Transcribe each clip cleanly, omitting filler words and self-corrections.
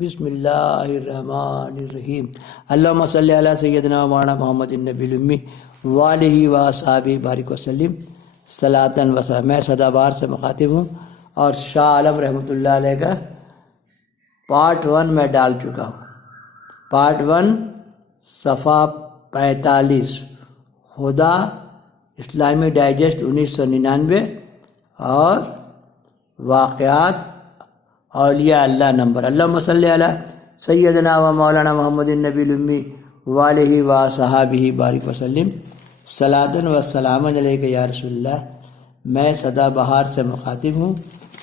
بسم اللہ الرحمن الرحیم اللہم صلی علی سیدنا مولانا محمد النبی الامی والہ واصحابہ بارک وسلم صلاۃ و سلام۔ میں سدا بہار سے مخاطب ہوں اور شاہ عالم رحمۃ اللہ علیہ کا پارٹ 1 میں ڈال چکا ہوں۔ پارٹ 1 صفحہ 45 ہدا اسلامی ڈائجسٹ 1999 اور واقعات اولیاء اللہ نمبر۔ اللہم صلی علی سیدنا و مولانا محمد النبی الامی والہ واصحابہ بارک وسلم صلاۃ و سلام علیک یا رسول اللہ۔ میں سدا بہار سے مخاطب ہوں۔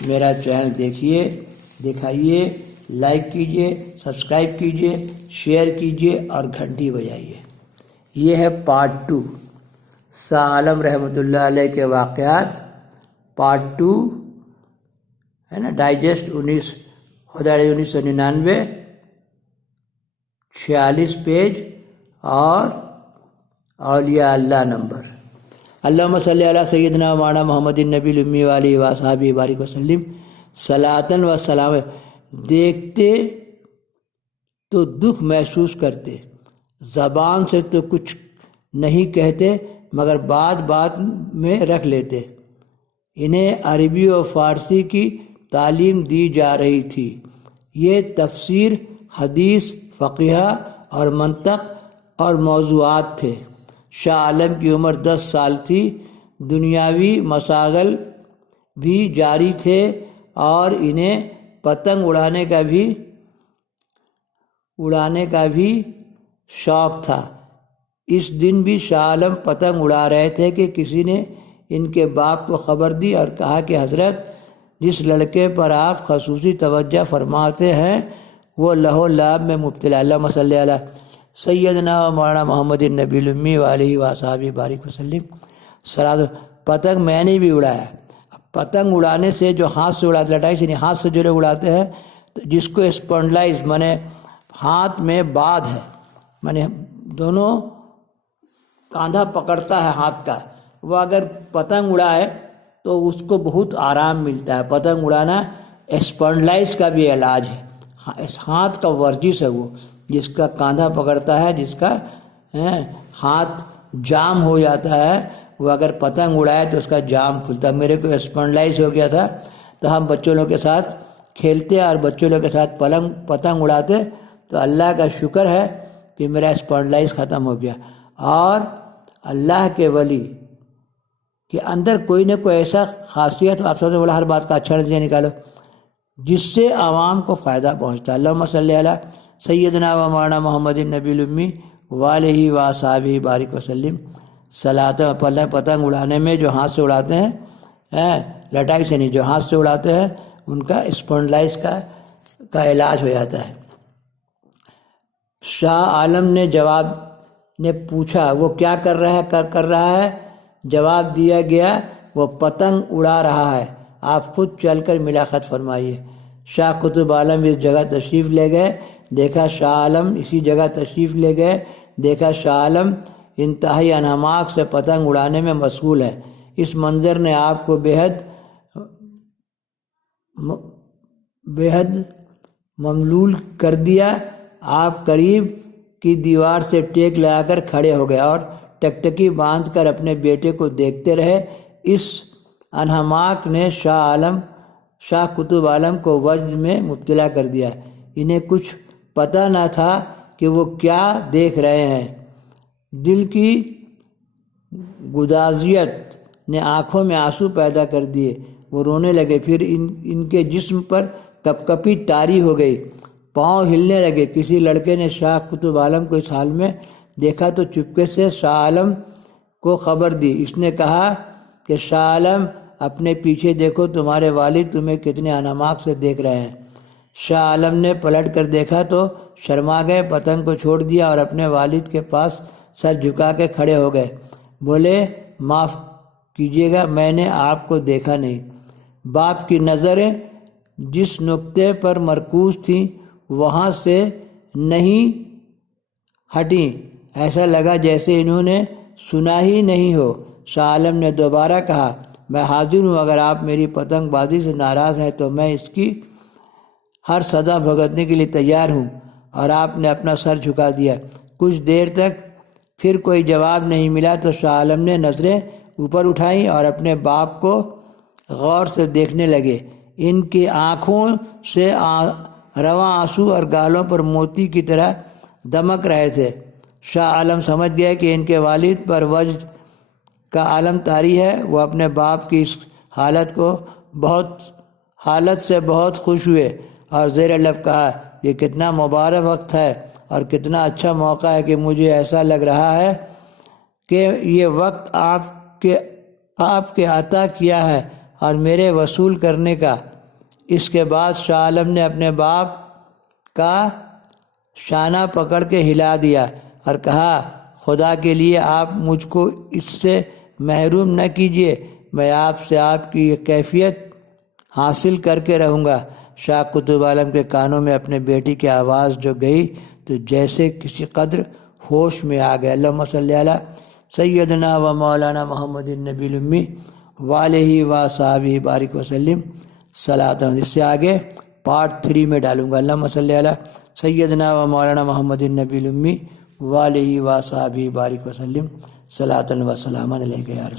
میرا چینل دیکھیے، دکھائیے، لائک کیجیے، سبسکرائب کیجیے، شیئر کیجیے اور گھنٹی بجائیے۔ یہ ہے پارٹ 2 شاہ عالم رحمۃ اللہ علیہ کے واقعات، پارٹ 2 ہے نا، ڈائجسٹ 1999 46 پیج اور اولیاء اللہ نمبر۔ اللہم صلی علی سیدنا مولانا محمد النبی الامی والہ واصحابہ بارک وسلم صلاۃ و سلام۔ دیکھتے تو دکھ محسوس کرتے، زبان سے تو کچھ نہیں کہتے مگر بات بات میں رکھ لیتے۔ انہیں عربی و فارسی کی تعلیم دی جا رہی تھی۔ یہ تفسیر، حدیث، فقہ اور منطق اور موضوعات تھے۔ شاہ عالم کی عمر 10 سال تھی۔ دنیاوی مشاغل بھی جاری تھے اور انہیں پتنگ اڑانے کا بھی شوق تھا۔ اس دن بھی شاہ عالم پتنگ اڑا رہے تھے کہ کسی نے ان کے باپ کو خبر دی اور کہا کہ حضرت، جس لڑکے پر آپ خصوصی توجہ فرماتے ہیں وہ لہو لعب میں مبتلا۔ اللہم صلی علی سیدنا و مولانا محمد النبی الامی والہ واصحابہ بارک وسلم۔ پتنگ میں نے بھی اڑایا۔ پتنگ اڑانے سے جو ہاتھ سے اڑاتے، لٹائی سے نہیں، ہاتھ سے جو لوگ اڑاتے ہیں تو جس کو اسپونڈلائز مانے ہاتھ میں باد ہے، مانے دونوں کاندھا پکڑتا ہے ہاتھ کا، وہ اگر پتنگ اڑائے تو اس کو بہت آرام ملتا ہے۔ پتنگ اڑانا اسپونڈلائز کا بھی علاج ہے، اس ہاتھ کا ورزش ہے۔ وہ جس کا کاندھا پکڑتا ہے، جس کا ہاتھ جام ہو جاتا ہے، وہ اگر پتنگ اڑائے تو اس کا جام کھلتا ہے۔ میرے کو اسپونڈلائز ہو گیا تھا تو ہم بچوں لوگ کے ساتھ کھیلتے اور بچوں لوگ کے ساتھ پتنگ اڑاتے، تو اللہ کا شکر ہے کہ میرا اسپونڈلائز ختم ہو گیا۔ اور اللہ کے ولی کہ اندر کوئی نہ کوئی ایسا خاصیت، آپ سب سے بڑا ہر بات کا اچھا نتیجہ نکالو جس سے عوام کو فائدہ پہنچتا ہے۔ اللہم صلی علی سیدنا و مولانا محمد النبی الامی والہ واصحابہ بارک وسلم صلاۃ۔ پتنگ اڑانے میں جو ہاتھ سے اڑاتے ہیں، لٹائی سے نہیں، جو ہاتھ سے اڑاتے ہیں ان کا اسپونڈلائز کا علاج ہو جاتا ہے۔ شاہ عالم نے پوچھا وہ کیا کر رہا ہے؟ جواب دیا گیا وہ پتنگ اڑا رہا ہے، آپ خود چل کر ملاقات فرمائیے۔ شاہ قطب عالم اس جگہ تشریف لے گئے، دیکھا شاہ عالم اسی جگہ تشریف لے گئے، دیکھا شاہ عالم انتہائی انہماک سے پتنگ اڑانے میں مشغول ہے۔ اس منظر نے آپ کو بےحد مملول کر دیا۔ آپ قریب کی دیوار سے ٹیک لگا کر کھڑے ہو گئے اور ٹکٹکی باندھ کر اپنے بیٹے کو دیکھتے رہے۔ اس انہماک نے شاہ قطب عالم کو وجد میں مبتلا کر دیا۔ انہیں کچھ پتہ نہ تھا کہ وہ کیا دیکھ رہے ہیں۔ دل کی گدازیت نے آنکھوں میں آنسو پیدا کر دیے، وہ رونے لگے۔ پھر ان کے جسم پر کپکپی طاری ہو گئی، پاؤں ہلنے لگے۔ کسی لڑکے نے شاہ قطب عالم کو اس حال میں دیکھا تو چپکے سے شاہ عالم کو خبر دی۔ اس نے کہا کہ شاہ عالم اپنے پیچھے دیکھو، تمہارے والد تمہیں کتنے انہماک سے دیکھ رہے ہیں۔ شاہ عالم نے پلٹ کر دیکھا تو شرما گئے، پتنگ کو چھوڑ دیا اور اپنے والد کے پاس سر جھکا کے کھڑے ہو گئے۔ بولے معاف کیجیے گا، میں نے آپ کو دیکھا نہیں۔ باپ کی نظریں جس نقطے پر مرکوز تھیں وہاں سے نہیں ہٹیں، ایسا لگا جیسے انہوں نے سنا ہی نہیں ہو۔ شاہ عالم نے دوبارہ کہا، میں حاضر ہوں، اگر آپ میری پتنگ بازی سے ناراض ہیں تو میں اس کی ہر سزا بھگتنے کے لیے تیار ہوں۔ اور آپ نے اپنا سر جھکا دیا۔ کچھ دیر تک پھر کوئی جواب نہیں ملا تو شاہ عالم نے نظریں اوپر اٹھائیں اور اپنے باپ کو غور سے دیکھنے لگے۔ ان کی آنکھوں سے رواں آنسو اور گالوں پر موتی کی طرح دمک رہے تھے۔ شاہ عالم سمجھ گئے کہ ان کے والد پر وجد کا عالم طاری ہے۔ وہ اپنے باپ کی اس حالت سے بہت خوش ہوئے اور زیر لب کہا، یہ کتنا مبارک وقت ہے اور کتنا اچھا موقع ہے کہ مجھے ایسا لگ رہا ہے کہ یہ وقت آپ کے عطا کیا ہے اور میرے وصول کرنے کا۔ اس کے بعد شاہ عالم نے اپنے باپ کا شانہ پکڑ کے ہلا دیا اور کہا، خدا کے لیے آپ مجھ کو اس سے محروم نہ کیجیے، میں آپ سے آپ کی کیفیت حاصل کر کے رہوں گا۔ شاہ قطب عالم کے کانوں میں اپنے بیٹی کی آواز جو گئی تو جیسے کسی قدر ہوش میں آ گئے۔ اللہم صلی علی سیدنا و مولانا محمد النبی الامی وعلیہ وصحبہ بارک وسلم صلاۃ۔ اس سے آگے پارٹ 3 میں ڈالوں گا۔ اللہم صلی علی سیدنا و مولانا محمد النبی الامی وعلیہ وصحبہ بارک وسلم صلاۃ و سلام علیہ یا رسول۔